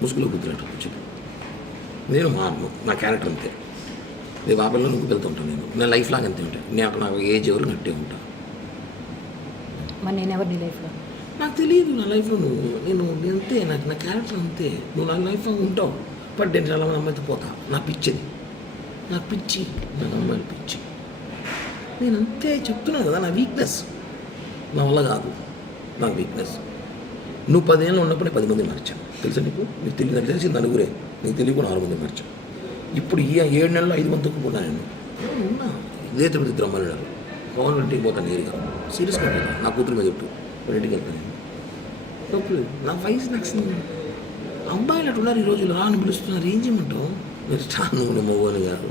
ముసుగులో గుర్తున్నట్టు కూర్చొని నేను మారను, నా క్యారెక్టర్ అంతే. రేపు ఆ పిల్లలు నువ్వు వెళ్తుంటాను, నేను లైఫ్ లాగా అంతే ఉంటాను. నాకు ఏజ్ ఎవరు నట్టే ఉంటాను. మరి నేను ఎవరు నీ లైఫ్లో? నాకు తెలియదు నా లైఫ్లో నేను అంతే, నాకు నా క్యారెక్టర్ అంతే. నువ్వు నా లైఫ్లో ఉంటావు, బట్ నేను చాలా మంది అమ్మాయితో పోతా. నా పిచ్చిది, నాకు పిచ్చి, నాకు అమ్మాయిలు పిచ్చి. నేను అంతే చెప్తున్నాను కదా, నా వీక్నెస్. నా వల్ల కాదు, నా వీక్నెస్. నువ్వు 10 ఏళ్ళు ఉన్నప్పుడు నేను 10 మంది మార్చాను తెలుసా నీకు? నాకు తెలిసి నలుగురే, నీకు తెలియకుండా 6 మంది మార్చాను. ఇప్పుడు ఈ 7 నెలల్లో 5 మంది తొక్కున్నాను నేను. ఉన్నా ఇదే తిరుపతి ఇద్దరు అమ్మాయిలు ఉన్నారు. పవన్ ఇంటికి పోతాను నేరుగా, సీరియస్గా పోతాను. నా కూతురు మీద చెప్పు, వాళ్ళ ఇంటికి వెళ్తాను. తప్పు నా వయసు నచ్చింది. అబ్బాయిలు అటు ఉన్నారు ఈ రోజులు, రాని పిలుస్తున్నారు. ఏం చేయమంటావు? మీరు చాను మగవాని గారు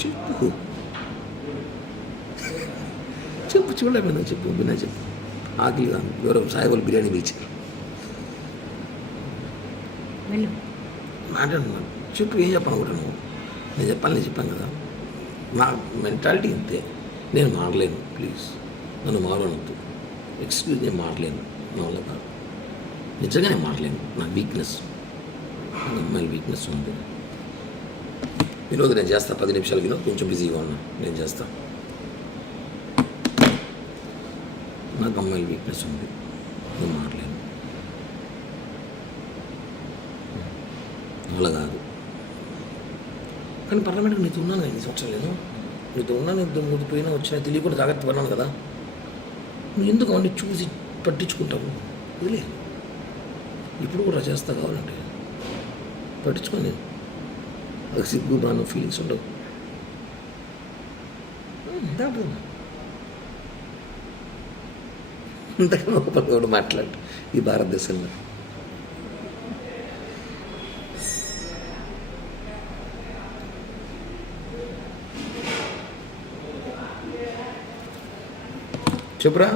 చెప్పు చెప్పు చూడలేకపోయిందా? చెప్పు బిన్నా చెప్పు. ఆకలి కాదు, ఎవరో సాయిబాబు బిర్యానీ పిలిచి మాట్లాడుతున్నాను. చెప్పు, ఏం చెప్పాలనుకుంటున్నావు? నేను చెప్పాను కదా, నా మెంటాలిటీ అంతే. నేను మారలేను, ప్లీజ్ నన్ను మారవద్దు. ఎక్స్క్యూజ్, నేను మారలేను, నా వల్ల కాదు. నిజంగా నేను మారలేను, నా వీక్నెస్, నా అమ్మాయిల వీక్నెస్ ఉంది. వినోద్ నేను చేస్తా, 10 నిమిషాలు వినోద్, కొంచెం బిజీగా ఉన్నా, నేను చేస్తా. నాకు అమ్మాయిల వీక్నెస్ ఉంది, నేను మారలేను, నా వల్ల కాదు. కానీ పార్లమెంట్కి నీతో ఉన్నాను కదా 5 సంవత్సరాలు, నేను నీతో ఉన్నాను. ముందు పోయినా వచ్చినా తెలియకుండా జాగ్రత్త పడినాను కదా. నువ్వు ఎందుకు అవన్నీ చూసి పట్టించుకుంటావు? వదిలే, ఇప్పుడు కూడా చేస్తా కావాలంటే పట్టించుకొని. అది సిగ్గు బాను ఫీలింగ్స్ ఉండవు. ఇంతకన్నా ఒక పని కూడా మాట్లాడు ఈ భారతదేశంలో. చెప్పురా.